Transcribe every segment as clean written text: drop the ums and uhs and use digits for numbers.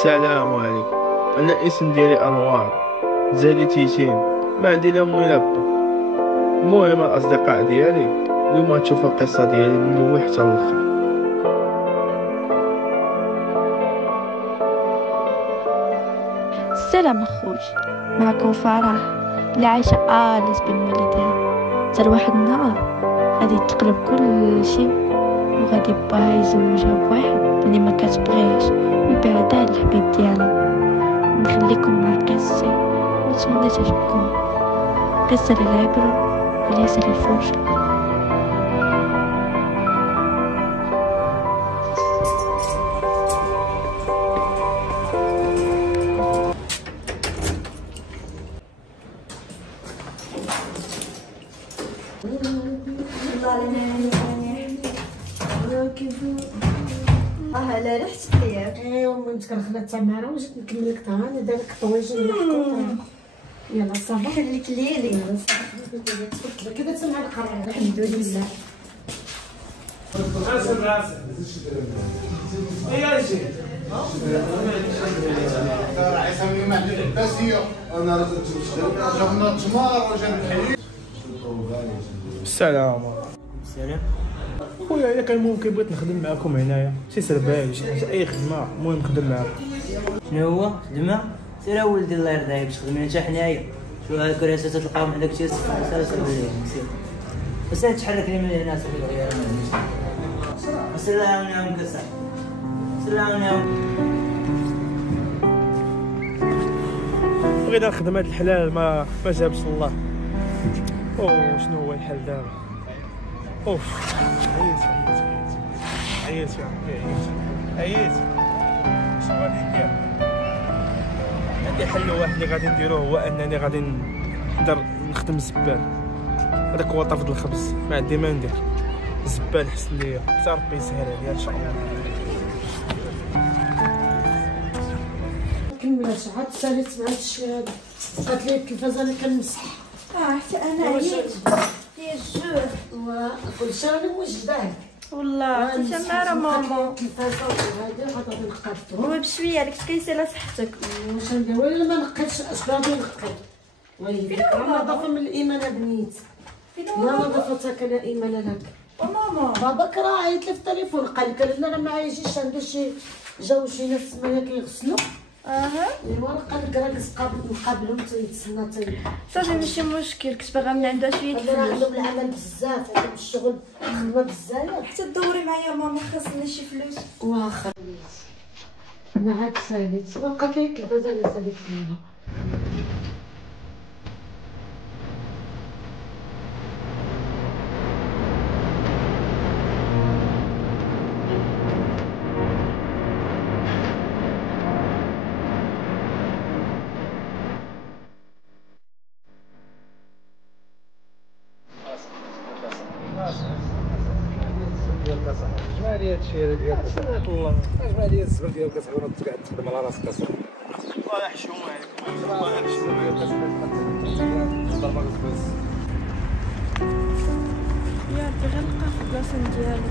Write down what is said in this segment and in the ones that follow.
السلام عليكم. انا الاسم ديالي انوار زالي تيتين، ما عندي لا امي لا با. المهم الاصدقاء ديالي اليوم غتشوفوا القصه ديالي من الاول حتى الاخر. السلام اخوي، معكم فرح اللي عايشه اليس بين والديها. حتى لواحد النهار غادي تقلب كل شيء وغادي باها يزوجها بواحد اللي ما كتبغيهش ويبعدها الحبيب ديالها. نخليكم مع قصتي ونتمنى تعجبكم. قصه للعبره وليس للفرجه. هلا رحت الطياب. ايوا امي متكرخله التماره وجيت نكمل لك طهاني داير لك الطويجه المحكوم. يلا صافي خليك ليالي. يلا صافي كذا تسمع القرار. الحمد لله. السلام السلام. خويا، الا كان ممكن بغيت نخدم معاكم هنايا شي سرباج شي حاجه، اي خدمه، المهم نخدم معاكم. شنو هو خدمه؟ سير ولدي الله يرضى باش تخدم حتى حنايا. شو هاد الكراسات تلقاهم حداك شي سير عليهم سير. بس تحرك لي من هنا صافي غير ما عنديش. السلام عليكم كسا. السلام عليكم. بغينا نخدم هاد الحلال ما جابش الله. اوه شنو هو الحل دابا؟ اوف عييت يا عييت. شنو غادي ندير؟ عندي حل واحد اللي غادي نديروه، هو انني غادي نخدم الزبال. هذاك هو طرد الخبز، ما عندي ما ندير. الزبال حسن ليا حتى ربي يسهل عليا ان شاء الله. كملت عاد ساليت مع هادشي هذا. قالت لي التلفازه اللي كنمسح. حتى انا عييت ديال الجوع كلشي راني موجداه. والله تماره ماما التلفازه وهذا غادي نقادو. هو بشويه عليك تقيسي على صحتك. واش ندير ولا ما نقدش؟ اش غادي نقد؟ ويلي نظافه من الايمان بنيت. لا نظافه كان ايمان لك. وماما باباك راه عيط لي في التليفون قال لك لا ما يجيش عنده شي ناس ما كيغسلوا. ايوا قال لك راه نقابلهم تيتسنى صافي ماشي مشكل. كنت باغا من عندها شويه الفلوس. عندهم العمل بزاف، عندهم الشغل خدمه بزاف. حتى تدوري معايا ماما خاصني شي فلوس. واخا انا عاد ساليت بقى فيك التلفازه اللي ساليت فيها. اجمالي هادشي ديال الكاس الله، اجمالي الزبل ديال الكاس وانا قاعد تخدم على راسك كاس. الله يحشوم عليك، الله يحشوم ديال الكاس ضربك بس. يا ربي غنبقى في البلاصه ديالو.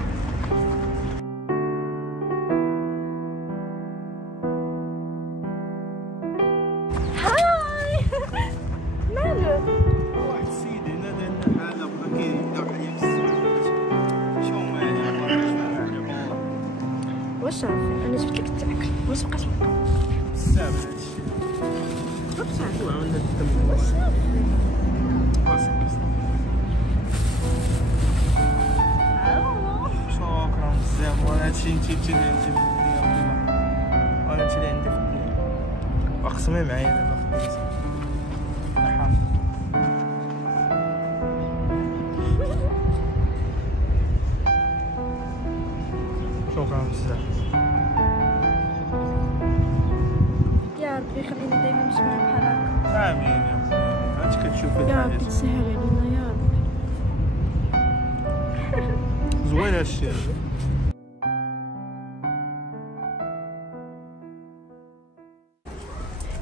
هاي مالو؟ واحد السيد هنا داير لنا حاله بغا كيبدا بحال السيد. شو مالك؟ واش عارفين انا جبت لك التاكل واش بقات معاك؟ السابع هادشي. صافي هو عندنا الدم. واش صافي؟ شكرا بزاف. وانا هادشي انت اللي عندي في الدنيا كلها، وانا انت اللي عندي في الدنيا. واقسمي معايا دابا خديتي. شكرا بزاف. يا ربي خليني دايما نمشي معاك بحال هكا. امين يا خويا، انت كتشوفي يا ربي الحاجات تسهل علينا يا ربي. زوين هادشي.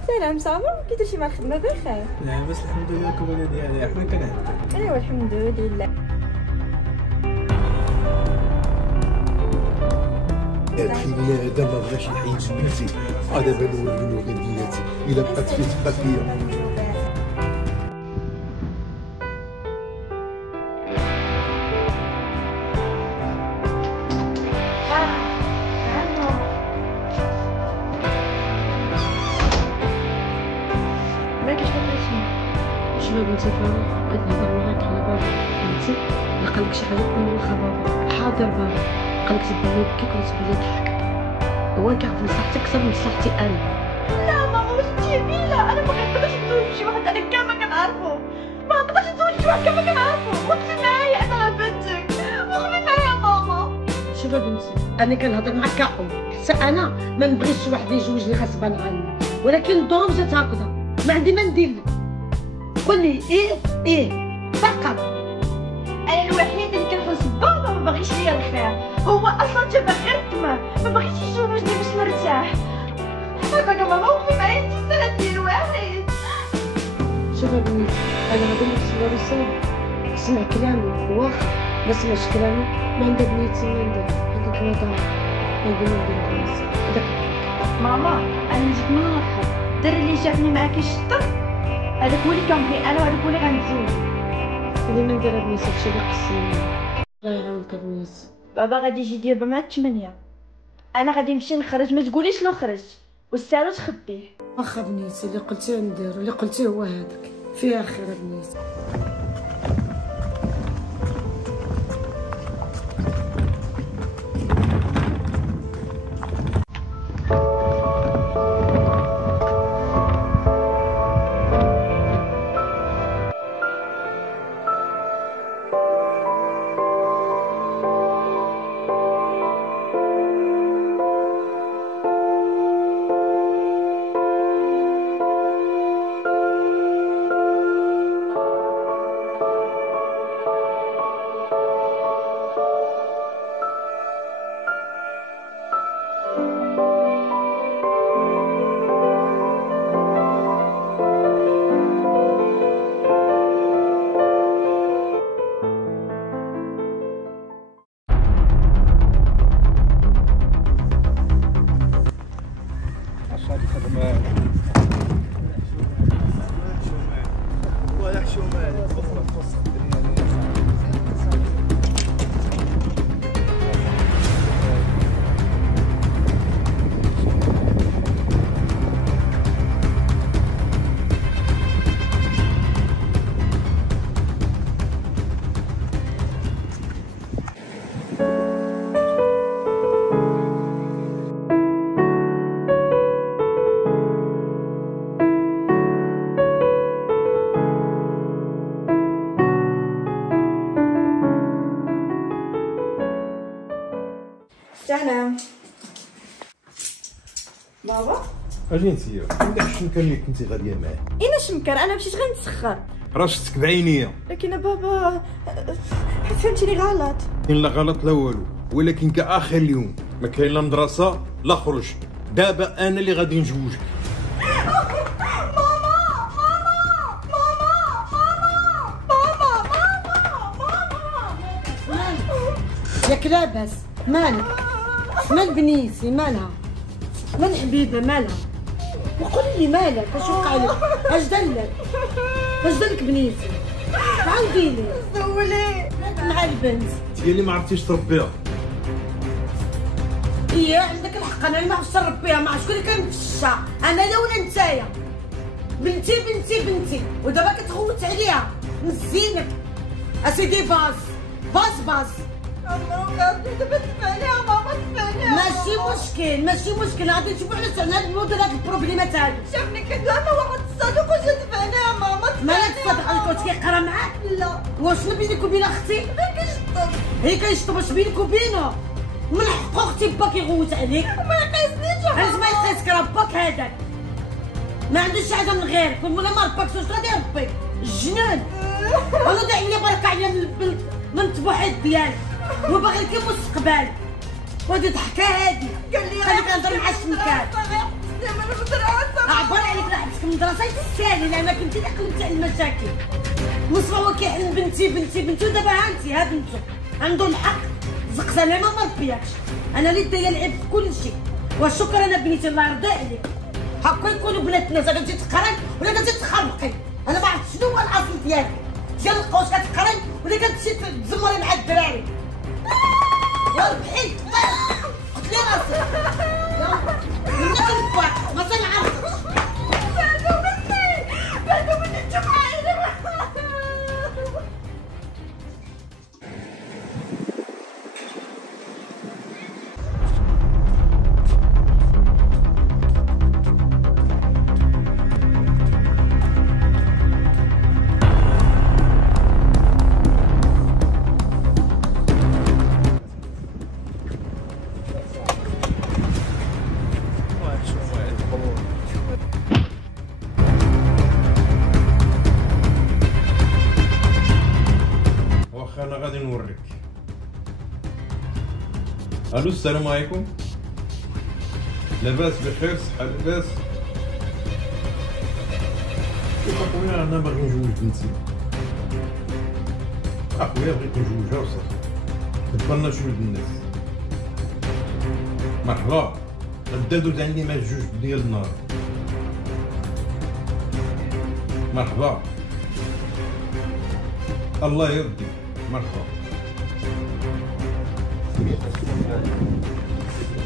سلام صافا كي درتي مع الخدمه بخير؟ لاباس الحمد لله. الكوميديا ديالي حنا كنعدو. ايوا الحمد لله. الخير هذا ما بغاش يحيد بنتي، هذا بان نوريو غير ديالتي الا بقات فيه تبقى فيا. شنو بنتي فاروق بغيت نهضر معاك على بابا. بنتي لقالك شي حاجه من واخا بابا حاضر بابا، قالك تبان يبكيك وتبان يضحك، هو كيعرف مصلحتك اكثر من مصلحتي انا. لا ماما واش تجيبي؟ لا انا ما كنقدرش نتزوج بشي واحد انا كاع ما كنعرفو، ما نقدرش نتزوج بشي واحد كاع ما كنعرفو. وقفي معايا انا بنتك، وقفي معايا ماما. شوف بنتي انا كنهضر معاك كأم، حتى انا ما نبغيش شي واحد يجوجني غصبا عني، ولكن الظروف جات هكذا ما عندي ما ندير لك. قول لي ايه فقط. انا الوحيد اللي كنحس بابا ما باغيش ليا الخير، هو اصلا جاب غير الطمع، ما باغيش يجوجني باش نرتاح. هكاك ماما وقفي معايا انت سندي الواحد. شوف بنتي انا غادي نوصل رسالة، سمع كلامي واخا ما سمعش كلامي ما عندها بنيتي ما ندير هذيك الوضع ما ندير هذاك. ماما انا جيت من الاخر، الدري اللي جابني معاك يشطر هذاك هو اللي كنبغي انا وهذاك هو اللي غنتزوج. اللي ما ندير بنيتي هادشي اللي قصني الله يعاونك بنيتي. بابا غادي يجي ديال مع 8، انا غادي نمشي نخرج، ما تقوليش لو خرج والسالو تخبيه. واخا بنيتي اللي قلتيه ندير، اللي قلتيه هو هذاك فيها خير بنيتي. سلام بابا. اجي انتيا عندك الشنكه اللي كنتي غاديه معاه؟ اين شمكر؟ انا مشيت غنتسخر. راه شفتك بعينيا. لكن بابا فهمتيني غلط. كاين لا غلط لا والو، ولكن كاخر اليوم ما كاين لا مدرسه لا خرج، دابا انا اللي غادي نجوجك. ياك لاباس مالك؟ مال بنيتي مالها؟ مال حبيبه مالها؟ وقولي لي مالك واش وقع لك؟ اش دلك؟ اش دلك بنيتي؟ عاودي لي سولي مع البنت هي اللي ما عرفتيش تربيها. هي عندك الحق، انا اللي ما عرفتش نربيها، ما عرفتش شكون اللي كان مفشا، انا لا ولا نتايا. بنتي بنتي بنتي ودابا كتغوت عليها مزينك. اسيدي باز باز باز. دابا تفعليها ماما تفعليها. ماشي مشكل غادي نشوفو علاش نحلو هاد البروبليمات هادو. شافني كدابا واحد الصديق وجا تفعليها ماما. مالك الصديق اللي كنت كيقرا معاك؟ لا. وشنو بينك وبين اختي؟ ما كيشطب. هي كيشطب واش بينك وبينه؟ من حقو اختي باك يغوت عليك. ما يقيسنيش علاش ما يقيسك؟ راه باك هذاك ما عندوش شي حاجه من غيرك، ولا ما رباكش واش غادي يربيك؟ الجنان. انا داعي لي برك عليا من البلد من الطموحات ديالك وباغي لك المستقبل. وهادي ضحكه هادي قال لي خليك نهضر مع الشمكات. عبر عليك راه حبسك من المدرسه تستاهلي لان كنتي اللي قلبتي على المشاكل. مصطفى هو كيحلم بنتي بنتي بنتي ودابا ها انت هاد انتو عندو الحق زقت انا ما مربياكش، انا اللي دايره العيب في كل شيء. والشكر انا بنيتي الله يرضي عليك. هكا يكونوا بنات الناس كتجي تقري ولا كتجي تخربقي، انا ما عرفت شنو هو الاصل ديالك. ديال القوس كتقري ولا كتمشي تزمري مع الدراري. يا ربحي قلت لي راسك يلا كنباك ما تنعرفش. بالكم مني انتم عايله. انا غادي نوريك. الو السلام عليكم. لاباس بخير صحه لاباس؟ شوف اخويا انا باغي نجوج بنتي. اخويا بغيت نجوجها وصافي. نتمنى شويه الناس. مرحبا. غدا دوز عندي مع الجوج ديال النهار. مرحبا. الله يرضيك. مرحبا.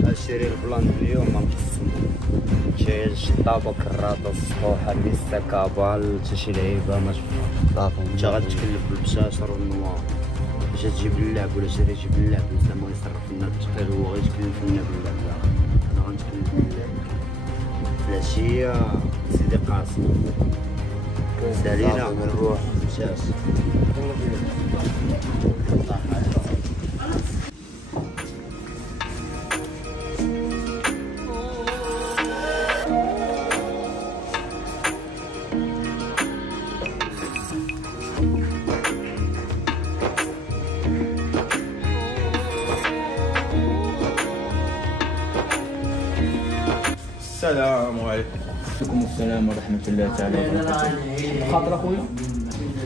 الشري البلان اليوم مقسم شي الشطابة كراطة السطوحة ليستا كابال حتى شي لعيبة ما انت غتكلف بالبشاشر والنوار باش تجيب اللعب ولا شري تجيب اللعب الانسان ما يصرف لنا التقيل هو غيتكلف لنا باللعب. لا انا غنتكلف باللعب في العشية سيدي قاسم سالينا نروح بشاش. السلام عليكم. وعليكم السلام ورحمة الله تعالى وبركاته. خاطر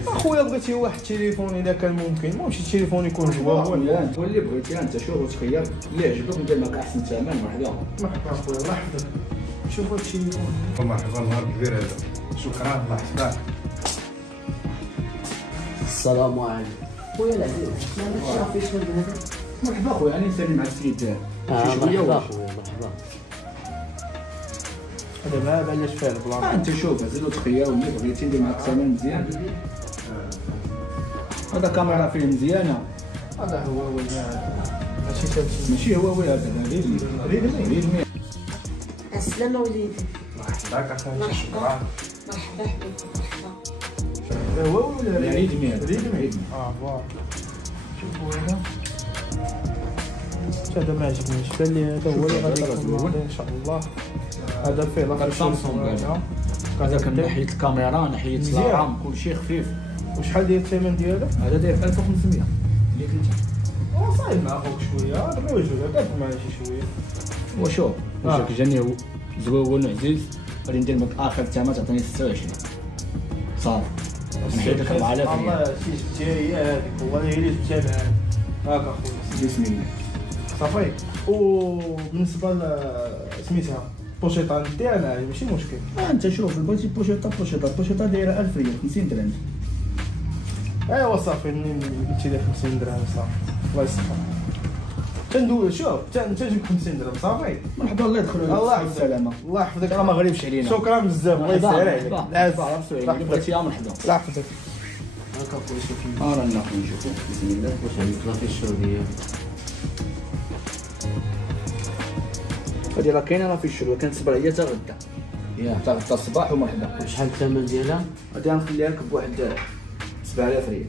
اخويا بغيتي واحد التليفون اذا كان ممكن، ماشي التليفون يكون جواب ولا هو اللي بغيتي انت شوف وتخير اللي عجبك ندير لك احسن ثمن مرحبا. مرحبا اخويا الله يحفظك. شوف هاد التليفون. مرحبا نهار كبير هذا. شكرا الله يحفظك. السلام عليكم. خويا العزيز ما عرفتش شنو هذا. مرحبا خويا انا نسالي مع السيد شي مرحبا شويه مرحبا. هذا ما بلاش فيه البلان. انت شوف زيد وتخير واللي بغيتي ندير معاك ثمن مزيان. هذا كاميرا فيه مزيانه. هذا هو ماشي تمشي. ماشي هو هذا ريدمي. السلامة وليدي. مرحبا اخويا. مرحبا شكرا. مرحبا حبيبي مرحبا. هو ولا ريدمي ريدمي. فوالا. شوفوا هنا. هذا ما عجبنيش، بان لي هذا هو اللي غادي يكون ان شاء الله. هذا فيه لا سامسونج هذا كان ناحيه الكاميرا ناحيه الرام كلشي خفيف. وشحال داير الثمن ديالو؟ هذا داير 1500 اللي كنت صايب مع خوك شويه، هذا ما يوجد هذاك معايا شي شويه. وشوف واش جاني زوون عزيز غادي ندير لك اخر ثمن تعطيني 26 صافي نحيد لك 4000 ريال. والله شي جبتيها هي هذيك، هو اللي جبتها معاك. هاك اخويا بسم الله صافي. وبالنسبه سميتها بوشيطه ديالها ماشي مشكل. انت شوف بغيتي بوشيطه دايره 1000 ريال 50 درهم. ايوا صافي قلتي لي 50 درهم صافي الله يسخر. تندوز شوف تنجيب 50 درهم صافي. مرحبا الله يدخل عليك الله بالسلامه. الله يحفظك. راه ما غريبش علينا. شكرا بزاف الله يسهل عليك. اللي بغيتيها مرحبا. الله يحفظك. هاكا خويا شوفي. رانا نشوفوا بسم الله. واش عندك لا في الشعوبية؟ هادي راه كاينه راه في الشروق كنصبر عليا حتى غدا. حتى غدا الصباح ومرحبا. وشحال الثمن ديالها؟ غادي نخليها لك بواحد 7000 ريال.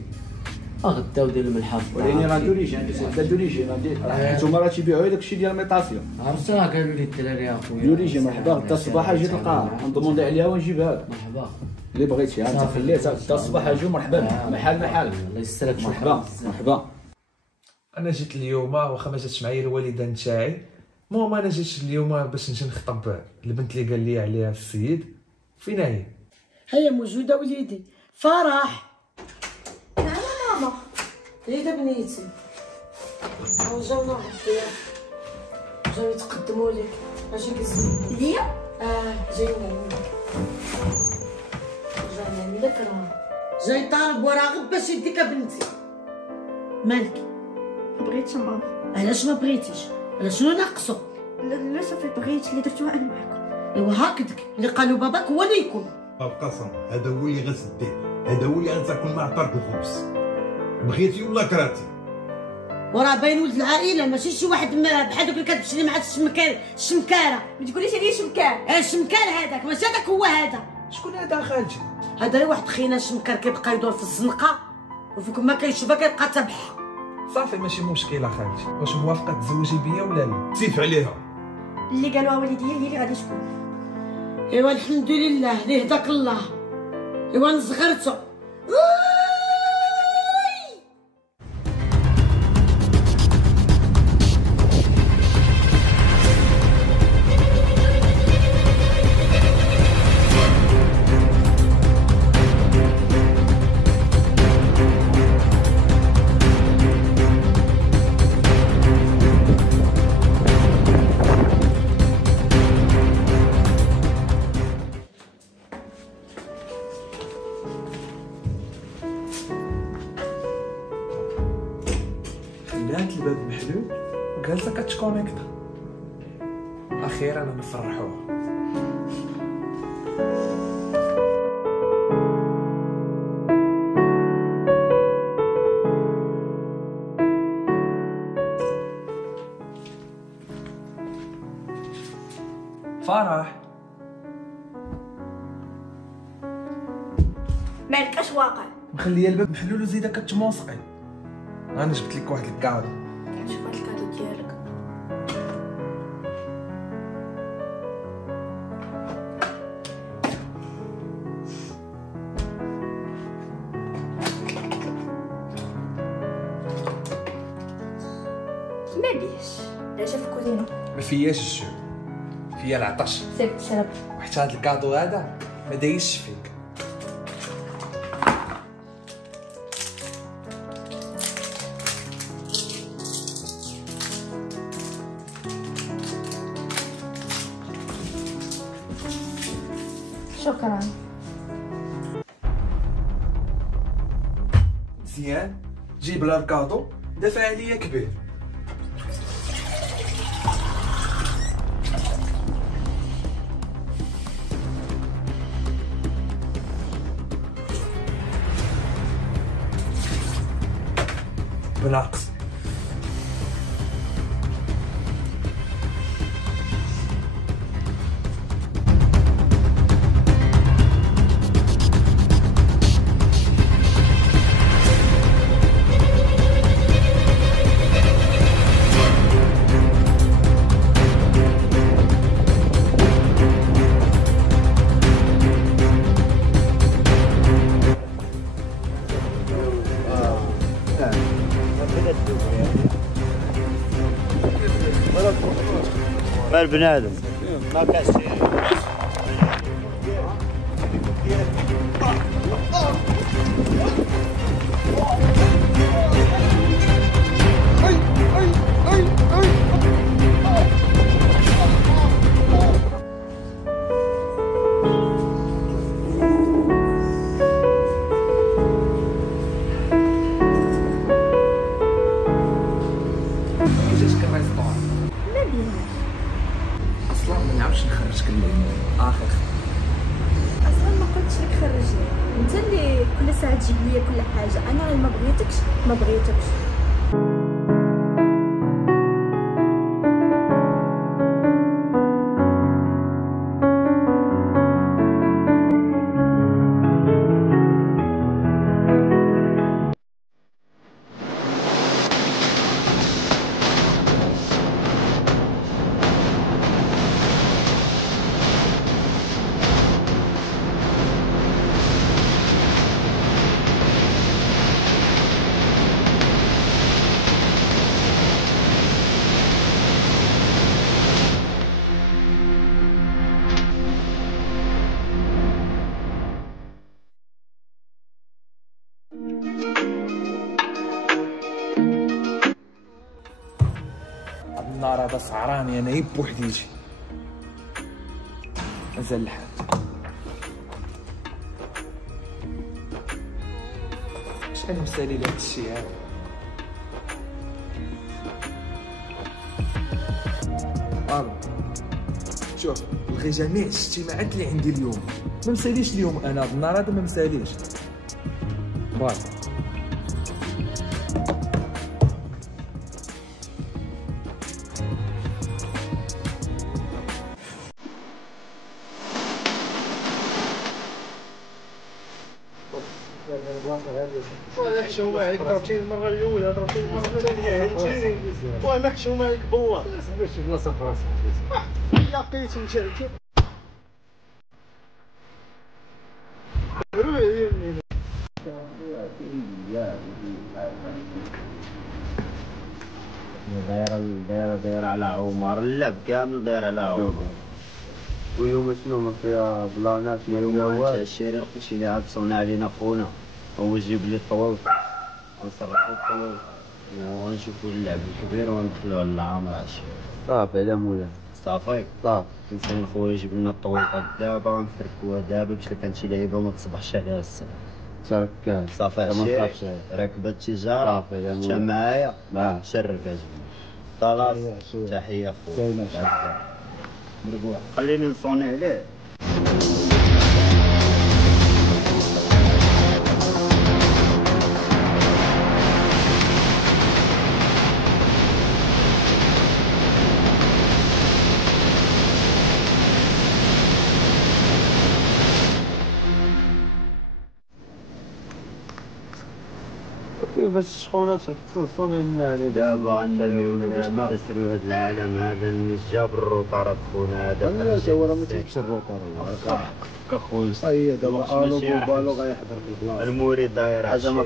غدا ودير الملحه. ولكن راه دوريجين دوريجين نتوما راه تيبيعوا داك الشيء ديال الميطاسيون. عرفت راه قالوا لي الدراري اخويا. دوريجين مرحبا غدا الصباح اجي تلقاها نضموندي عليها ونجيبها لك. مرحبا. اللي بغيتي انت خليها حتى غدا الصباح اجي مرحبا محل الله يسترك. مرحبا مرحبا. انا جيت اليوم واخا ما جاتش معايا الوالده نتاعي. المهم انا جيت اليوم باش نجي نخطب البنت اللي قال لي عليها السيد. فين هي؟ هيا موجوده وليدي. فرح. نعم ماما. ليدا بنيتي. جاونا واحد الضياف جاو يتقدموا لك. اش كتسمي ليا جايين نعمل لك راه جاي طالب وراغب باش يديك بنتي. مالك؟ بغيت ماما. علاش ما بغيتيش؟ على شنو ناقصو؟ لا صافي بغيت اللي درتوها انا معاكم. ايوا هكذاك اللي قالوا باباك هو اللي يكون. القسم هذا هو اللي غتسديه، هذا هو اللي غتاكل مع طرق الخبز، بغيتي ولا كرهتي. وراه باين ولد العائله ماشي شي واحد بحال دوك اللي كتمشي لي مع الشمكاره. ما تقوليش عليا شمكان. الشمكار هذاك ماشي هذاك هو هذا. شكون هذا خالتي؟ هذا واحد خينا شمكار كيبقى يدور في الزنقه وفوق ما كيشوفها كيبقى تبعها. صافي ماشي مشكله خالتي. واش موافقه تزوجي بيا ولا لا؟ سيف عليها. اللي قالوها والديا هي اللي غادي تكون. ايوا الحمد لله اللي هداك الله. ايوا نصغرتو. خلات الباب محلول وجالسه كتكونيكتا. اخيرا نفرحوها. فرح مالك اش واقع؟ مخليه الباب محلول وزيده كتموسقي. انا جبت لك واحد الكادو. كنشوف هاد الكادو ديالك. ما بيش علاش في الكوزينه؟ ما فياش الجوع، فيا العطش. سير تشرب. وحتى هاد الكادو هذا ما دايزش فيك. شكرا. مزيان جيب لها الكادو دافع عليا كبير. بالعكس غير بنادم ما كاش اصلا ما نعرفش نخرجك الليل اخر. اصلا ما قلتش لك خرجني، انت اللي كل ساعه تجيب لي كل حاجه. انا اللي ما بغيتكش ما بغيتكش. النار هذا سعراني انا بوحديتي. مازال الحال. شحال مسالي لهاد الشيء هذا. شوف الغي جميع الاجتماعات اللي عندي اليوم، ما مساليش اليوم انا هاد النهار هذا ما مساليش. باي. محشومة عليك ضربتيني المرة الأولى، ضربتيني المرة الثانية، هنتيني محشومة عليك بوه. باش بلاصة فراسك لقيت مشيت داير على عمر، اللعب كامل داير على عمر. ويوم شنو ما فيها بلانات اليوم تاع الشارع كلشي لاعب صونا علينا خونا، هو يجيب لي الطول ونصرفو الطول ونشوفو اللعب الكبير وندخلو على العام العشية. صافي على مولانا صافي كنسان خويا يجيب لنا الطول دابا ونفركوها دابا باش كان شي لعيبة وما تصبحش عليها السنة. صافي عشية راكبة التجارة انت معايا شرف يا جماعة. خلاص تحية خويا مربوح خليني نصوني عليه. كيفاش الشحونات تصوني يعني دابا عندنا تسريو هاد العالم هذا جاب الروطارات خونا هذا. لا تا هو راه ما تيجيبش الروطار كخويا. اي دابا الو بالو غيحضر في البلاصه. الموري داير حاجه ما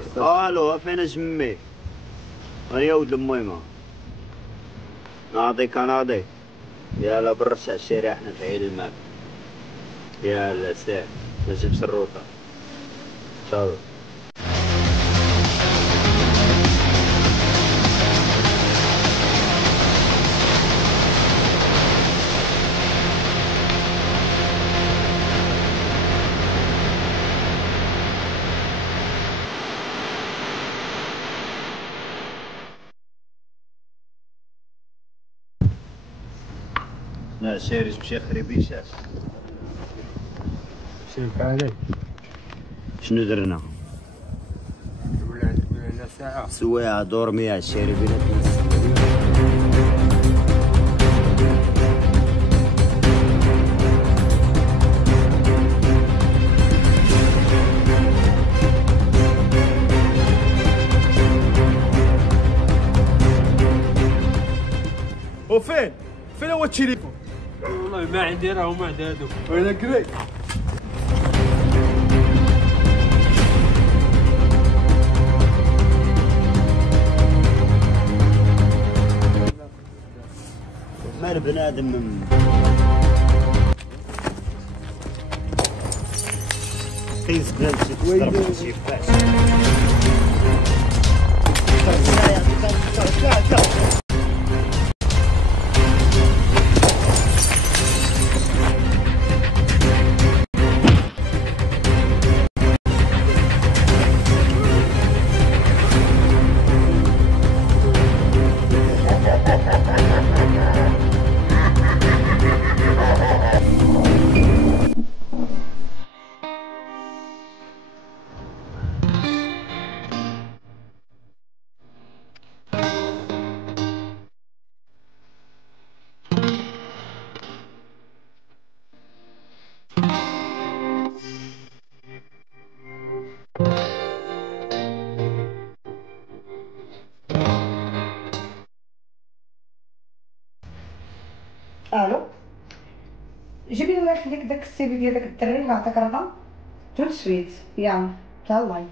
الو فين جمي؟ يا ولد الميمه ناضي كناضي يلا برشع الشارع حنا في عيد الماء. يلا سير ما جبتش الروطار ان شاء الله. لا سيري تمشي خريبي شاش شايف عليك شنو درنا؟ ولا ساعة سوايع دورمي الشاري بلا فين هو التليفون؟ والله ما عندي راه هما عدادو وين كري. ما البنادم من قيس بلاد وين شي فاش الو جيبي لي الله يخليك داك السيفي ديال داك الدري اللي عطاك الرقم تو سويت يلا تهلاي.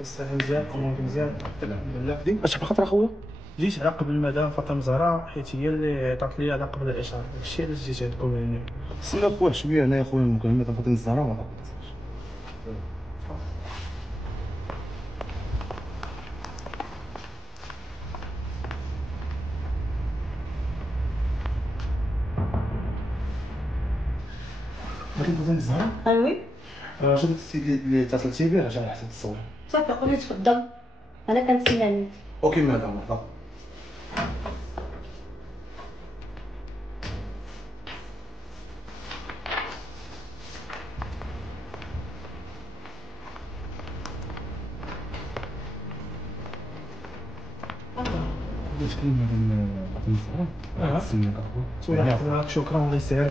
الصحة مزيان، الأمور مزيان، الحمد لله. اش بخاطر اخويا؟ جيت على قبل مدام فاطمة زهراء حيت هي اللي عطات لي على قبل الإشارة، داكشي علاش جيت عندكم هنا. استنى فواحد شويه هنا يا خويا، ممكن مدام فاطمة الزهراء ما مدام فاطمة الزهراء؟ ايوي شنو السيد اللي اتصلتي به عشان حسب الصور؟ صافي قولي تفضل، انا كنتسنى. اوكي مدام مرحبا. شكرا الله يسهل.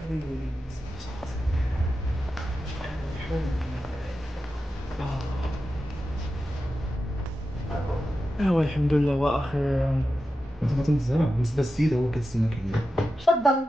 ايوا الحمد لله واخيرا. فاطمة الزهراء بالنسبه للسيد هو كيتسناك هنا. تفضل.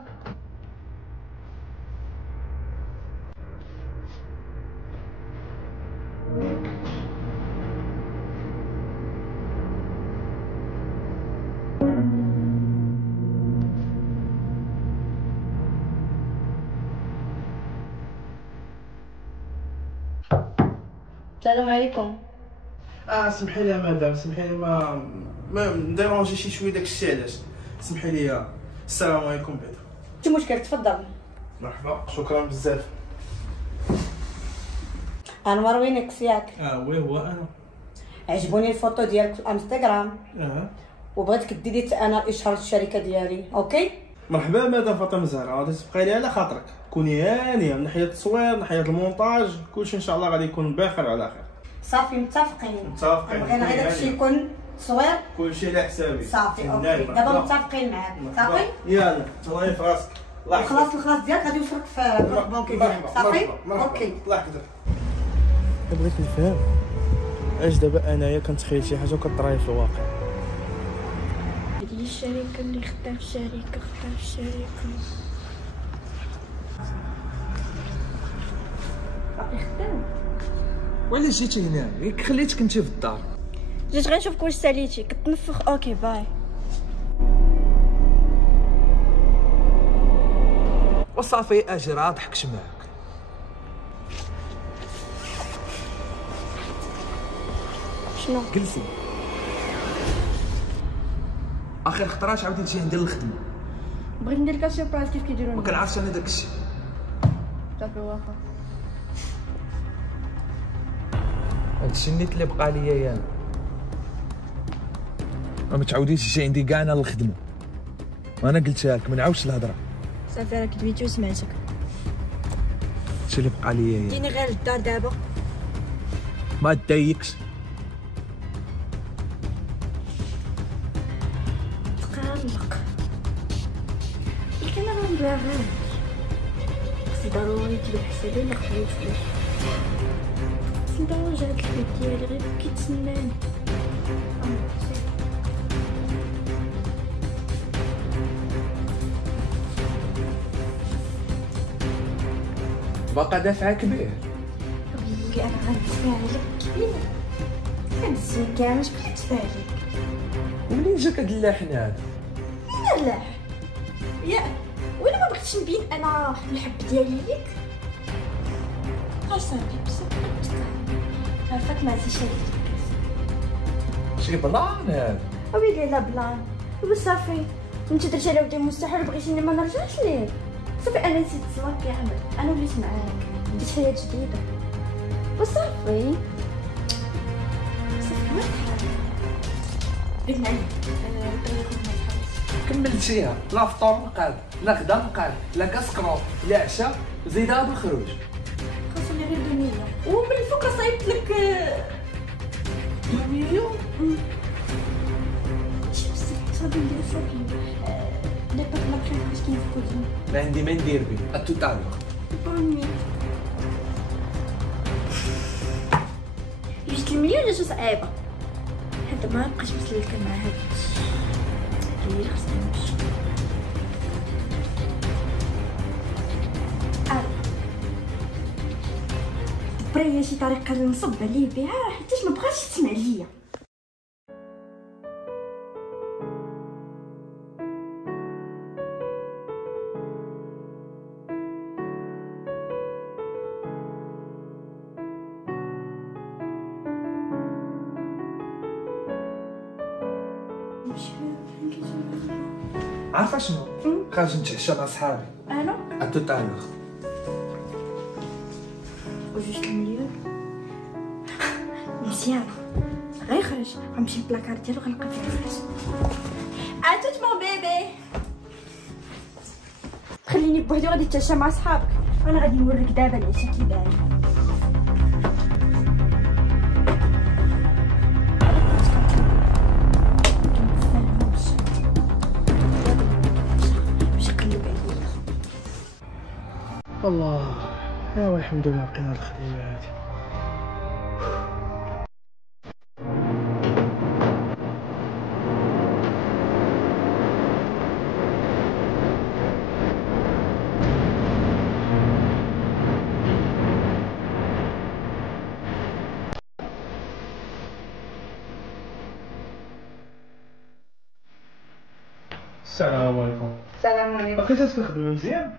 السلام عليكم. سمحي لي يا مدام، سمحي لي ما نديرونجي شي شويه داكشي علاش. سمحي لي. السلام عليكم بعدا. شي مشكل تفضل. مرحبا شكرا بزاف. انور وينك ياك؟ وي هو انا. عجبوني الفوتو ديالك في الانستغرام وبغيتك ديري انا الاشهار الشركه ديالي. اوكي مرحبا مدام فاطمة الزهراء، غادي تبقاي لي على خاطرك، كوني هانيه من ناحيه التصوير من ناحيه المونتاج، كلشي ان شاء الله غادي يكون بخير وعلى خير. صافي متفقين. متفقين. بغينا غير داكشي يكون تصوير كلشي على حسابي. صافي اوكي دابا متفقين معاك. صافي يلا تهلاي في راسك. خلاص الخلاص ديالك غادي يوصلك في البنك ديالك. صافي اوكي. الله يحفظك. بغيت نفهم علاش دابا انايا كنتخيل شي حاجه وكطراي في الواقع. هذه الشركة اللي اختار الشركة باقي خدام. وعلاش جيتي هنا؟ ياك خليتك انت في الدار. جيت غنشوفك واش ساليتي كتنفخ. اوكي باي. وصافي اجرا ضحكت معاك. شنو جلسي. اخر خطره عاودتي تجي عندي للخدمه. بغيت ندير لك سيربرايز كيف كيديروا ما كنعرفش انا داكشي. صافي واخا. هادشي النيت اللي بقى ليا يانا. ما تعاوديش تجي عندي كاع انا للخدمه. وانا قلتها لك ما نعاودش الهضره. صافي راك دويتي وسمعتك. هادشي اللي بقى ليا يانا. ديني غير للدار دابا. ما تضايقش. تقلق. يمكن انا مبلاغاش. خصني ضروري تجيب حسابي ما خديتش. خصني ضروري نرجع للبيت ديالي غير كيتسناني. باقا دافعه كبير. ويلي انا غندفع عليك كبير. هادشي كاع واش كنت ندفع عليك. ومنين جاك هاد اللحن هذا؟ لا لا يا ولا ما بغيتش نبين انا الحب ديالي ليك. صافي بصح عرفت ما عزيزش عليك. شي بلان هذا. ويلي لا بلان وصافي. انت درتي على ودي مستحيل بغيتيني ما نرجعش ليه. صافي انا نسيت الصلاة كامل، انا وليت معاك بديت حياة جديدة وصافي. صافي ما تحرك. قلت معايا كملتيها لا فطور مقاد لا غدا مقاد لا كاسكرو لا عشاء زيدها بالخروج. خاصني غير 2 مليون ومن الفوق صايبت لك 2 مليون. شوف السيد غادي ندير شوبينغ. لي باك لابخي فاش كينفقو ديما ما عندي ما ندير به التوتال. بوني جوج المليون جاتو صعيبه حتى ما بقاش مسلكه مع هاد اللي خصني نمشي. ليا شي طريقه نصب عليه بها حيتاش ما بغاش يسمع ليا. عارفه شنو؟ خارج نتعشى مع صحابي. الو اتو طالوغ وجوج المليون مزيان. غيخرج غنمشي للبلاكار ديالو غنلقى فيه الفلوس. اتوت مون بيبي خليني بوحدي غادي نتعشى مع صحابك. انا غادي نوريك دابا العشاء كي باين. الله يا الحمد لله لقينا الخدمه هذه. السلام عليكم. السلام عليكم. بقيت تخدم مزيان؟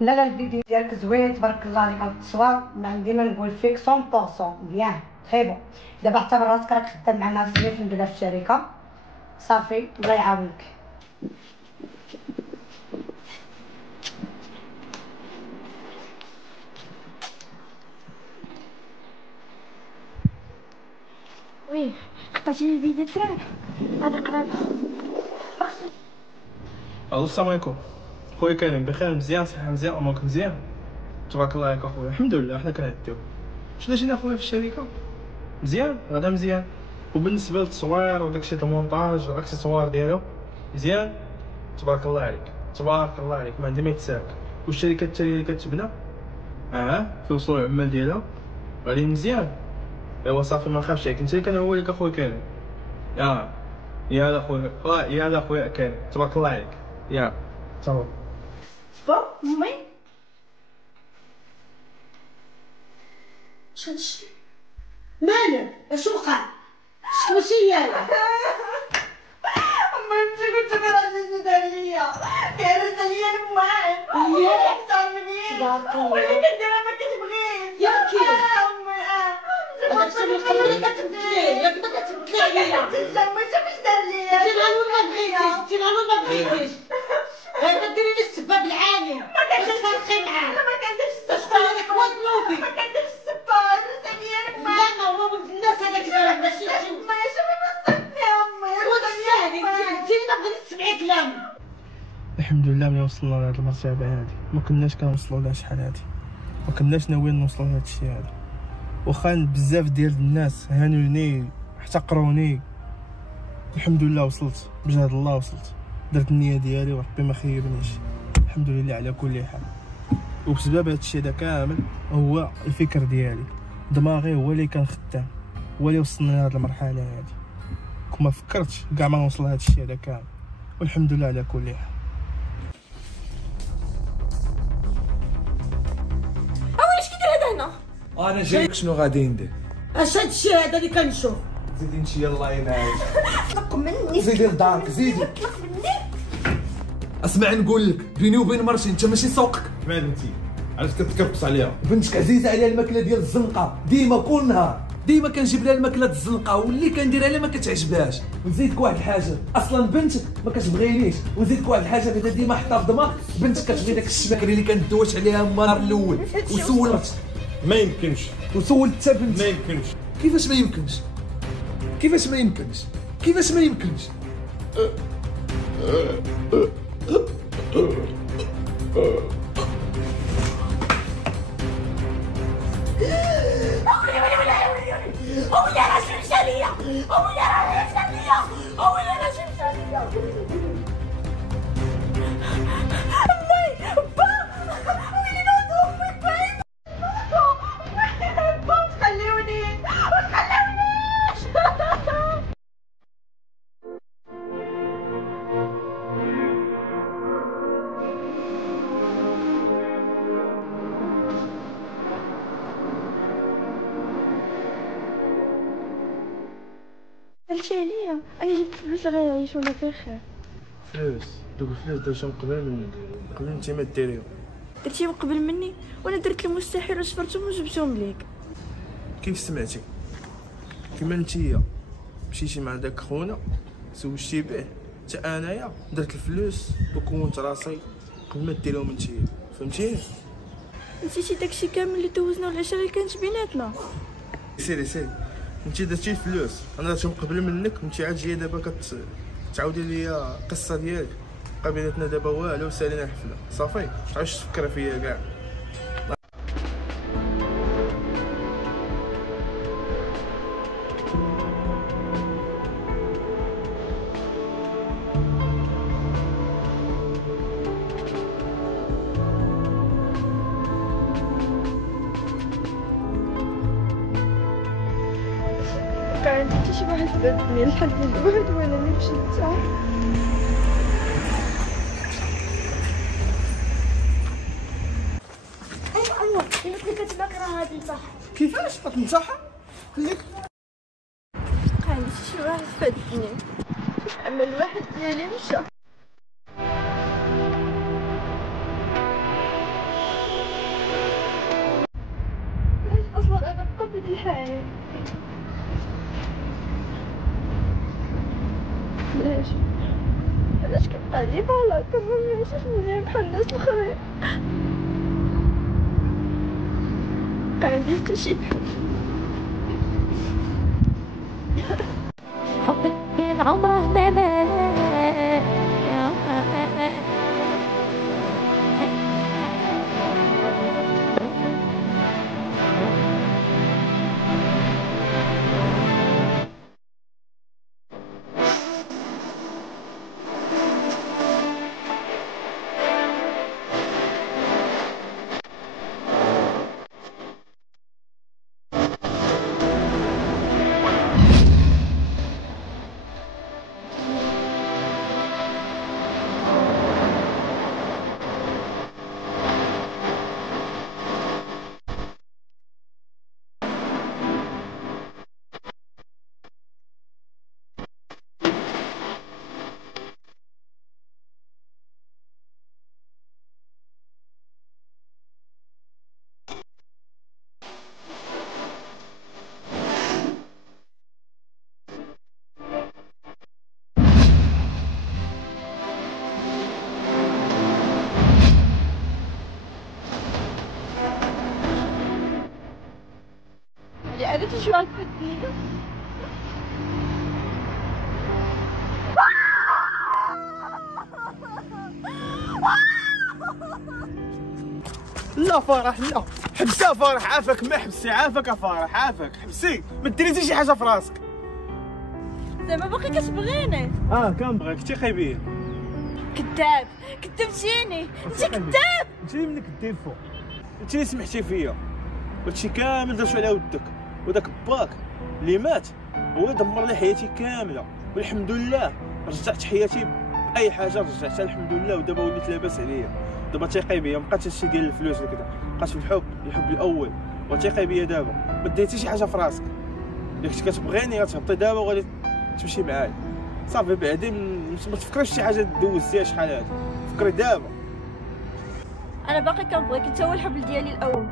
لا الفيديو ديالك زوين تبارك الله عليك على التصوير. ما عندي ما نقول فيك 100% بيان تري بون. دابا اعتبر راسك راك خدام معنا سنين الحمد لله في الشركه صافي الله يعاونك. وي قطعتي الفيديو تاعك انا قريبه. السلام عليكم خويا كريم. بخير؟ مزيان؟ صحه مزيان؟ امورك مزيان؟ تبارك الله عليك اخويا. الحمد لله حنا كنعديو. شنو جينا اخويا في الشركه؟ مزيان غدا مزيان. وبالنسبه للتصوير وداكشي د المونتاج والاكسسوار ديالو مزيان؟ تبارك الله عليك تبارك الله عليك ما عندي ما يتساهل. والشركه التاليه اللي كتبنى في وصول العمال ديالها غادي مزيان. ايوا صافي ما نخافش عليك. انت اللي كنعول لك اخويا كريم. يا اخويا يا اخويا كريم تبارك الله عليك. يا صافي با امي شنشي مالك اش وقع؟ شنو سيالك؟ امي انت كنت راجل عليا كارثه عليا الماعن ياك تعملي تبارك الله. واللي كديرها ما كتبغيش ياك امي هذاك الشيء اللي خلاني كتبدلي ياك ما كتبدلي عليا. ما شافش دار ليا تنعلو ما بغيتيش تنعلو ما بغيتيش غير ديري لي السباب العالي ما كنديرش تفرقي معاه. ما كنديرش تشقى لك ودنوبي. ما كنديرش السبار ثانيا لا ما هو ولد الناس هذاك الكلام ماشي ما شافي مصدقني امي وتساهلي انت اللي ما بغيتيش تسمعي كلامي. الحمد لله ملي وصلنا لهاد المرتبه هادي. ما كناش كنوصلوا لها شحال هادي. ما كناش ناويين نوصلوا لهاد الشيء هذا. واخا بزاف ديال الناس هانوني احتقروني الحمد لله وصلت بجهد الله. وصلت درت النيه ديالي وربي ما خيبنيش. الحمد لله على كل حال. وبسبب هاد الشيء هذا كامل هو الفكر ديالي دماغي هو اللي كان خدام هو اللي وصلني لهاد المرحله هادي. كون ما فكرتش كاع ما نوصل لهاد الشيء هذا كامل. والحمد لله على كل حال. واش كيدير هذا هنا؟ انا جايك شنو غادي ندير؟ اش هاد الشيء هذا اللي كنشوف؟ زيدي انت يلاه ينعاد. طلق مني زيدي لدارك زيدي. طلق مني اسمع نقول لك بيني وبين مرتي انت ماشي سوقك. مال انت علاش كتكبس عليها؟ بنتك عزيزه عليها الماكله ديال الزنقه ديما كل نهار. ديما كنجيب لها الماكله د الزنقه واللي كنديرها لها ما كتعجبهاش. ونزيدك واحد الحاجه اصلا بنتك ما كتبغينيش. ونزيدك واحد الحاجه بعدا ديما حطها في دماغك بنتك كتبغي داك الشباكري اللي كندوش عليها النهار الاول. وسولت ما يمكنش وسولت حتى بنتي. ما يمكنش. كيفاش ما يمكنش؟ كيفاش ما يمكنش؟ كيفاش ما يمكنش؟ سالتي عليا انا جبت فلوس غير يعيشونا بخير. فلوس دوك الفلوس درتهم قبل منك قبل انت ما ديريهم. درتيهم قبل مني وانا درت المستحيل وصبرتهم وجبتهم ليك. كيف سمعتي كيما نتيا مشيتي مع داك خونا زوجتي به حتى انايا درت الفلوس وكونت راسي قبل ما ديرهم نتيا فهمتيني. نسيتي داكشي كامل اللي دوزنا والعشره اللي كانت بيناتنا. سيري انت درتي الفلوس انا درتهم قبل منك وانت عاد جايه دابا كتعاودي لي القصه ديالك بقى بيناتنا دابا والو سالينا الحفله صافي مابقاش تفكر فيا كاع. كان عندي شي واحد فاتني لحد الواحد وانا اللي مشيت صح. ايوا قلت لك كتبقى راه غادي نصح. كيفاش غتنصحها خليك كان عندي شي واحد فاتني اما الواحد ديالي مشى. اصلا انا قبل الحياه علاش كنبقى ديما على هكا ماشي مزيان بحال الناس الاخرين. عندي حتى شي حبك من عمره ما مات. عرفتي شو عرفتني؟ لا فرح لا حبسي فرح عافاك ما حبسي عافاك فرح عافاك حبسي ما ديريتي شي حاجه في راسك. زعما باقي كتبغيني؟ كنبغيك ثقي بيا. كذاب كذبتيني انت كذاب. انت اللي منك دير فوق انت اللي سمحتي فيا هادشي كامل درتو على ودك وداك باك اللي مات هو دمر لي حياتي كامله والحمد لله رجعت حياتي باي حاجه رجعتها الحمد لله ودابا وليت لاباس عليا. دابا ثقي بيا مابقاتش هادشي ديال الفلوس وكذا بقات في الحب الاول وثقي بيا دابا ما ديرتي شي حاجه في راسك. الا كنتي كتبغيني غتهبطي دابا وغادي تمشي معايا صافي بعدين ما تفكريش شي حاجه دوزتيها شحال هادي فكري دابا. انا باقي كنبغيك انت هو الحبل ديالي الاول.